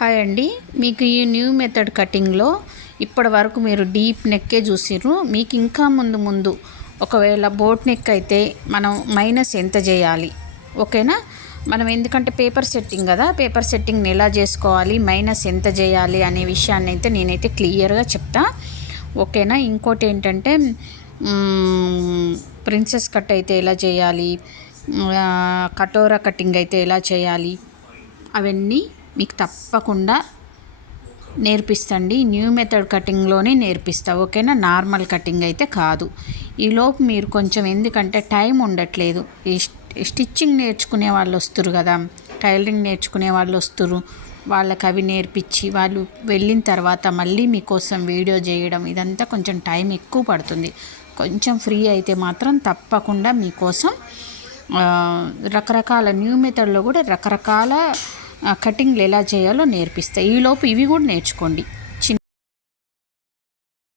Hi అండి మీకు ఈ న్యూ మెథడ్ కటింగ్లో ఇప్పటి వరకు మీరు డీప్ నెక్కే చూసిర్రు. మీకు ఇంకా ముందు ముందు ఒకవేళ బోట్ నెక్ అయితే మనం మైనస్ ఎంత చేయాలి? ఓకేనా? మనం ఎందుకంటే పేపర్ సెట్టింగ్ కదా పేపర్ సెట్టింగ్ని ఎలా చేసుకోవాలి మైనస్ ఎంత చేయాలి అనే విషయాన్ని అయితే నేనైతే క్లియర్గా చెప్తా. ఓకేనా? ఇంకోటి ఏంటంటే ప్రిన్సెస్ కట్ అయితే ఎలా చేయాలి? కటోరా కటింగ్ అయితే ఎలా చేయాలి? అవన్నీ మీకు తప్పకుండా నేర్పిస్తండి. న్యూ మెథడ్ కటింగ్లోనే నేర్పిస్తా. ఓకేనా? నార్మల్ కటింగ్ అయితే కాదు. ఈలోపు మీరు కొంచెం ఎందుకంటే టైం ఉండట్లేదు. ఈ స్టిచ్చింగ్ నేర్చుకునే వాళ్ళు వస్తారు కదా. టైలరింగ్ నేర్చుకునే వాళ్ళు వస్తారు. వాళ్ళకి అవి నేర్పించి వాళ్ళు వెళ్ళిన తర్వాత మళ్ళీ మీకోసం వీడియో చేయడం ఇదంతా కొంచెం టైం ఎక్కువ పడుతుంది. కొంచెం ఫ్రీ అయితే మాత్రం తప్పకుండా మీకోసం రకరకాల న్యూ మెథడ్లో కూడా రకరకాల కటింగ్లు ఎలా చేయాలో నేర్పిస్తాయి ఈలోపు ఇవి కూడా నేర్చుకోండి.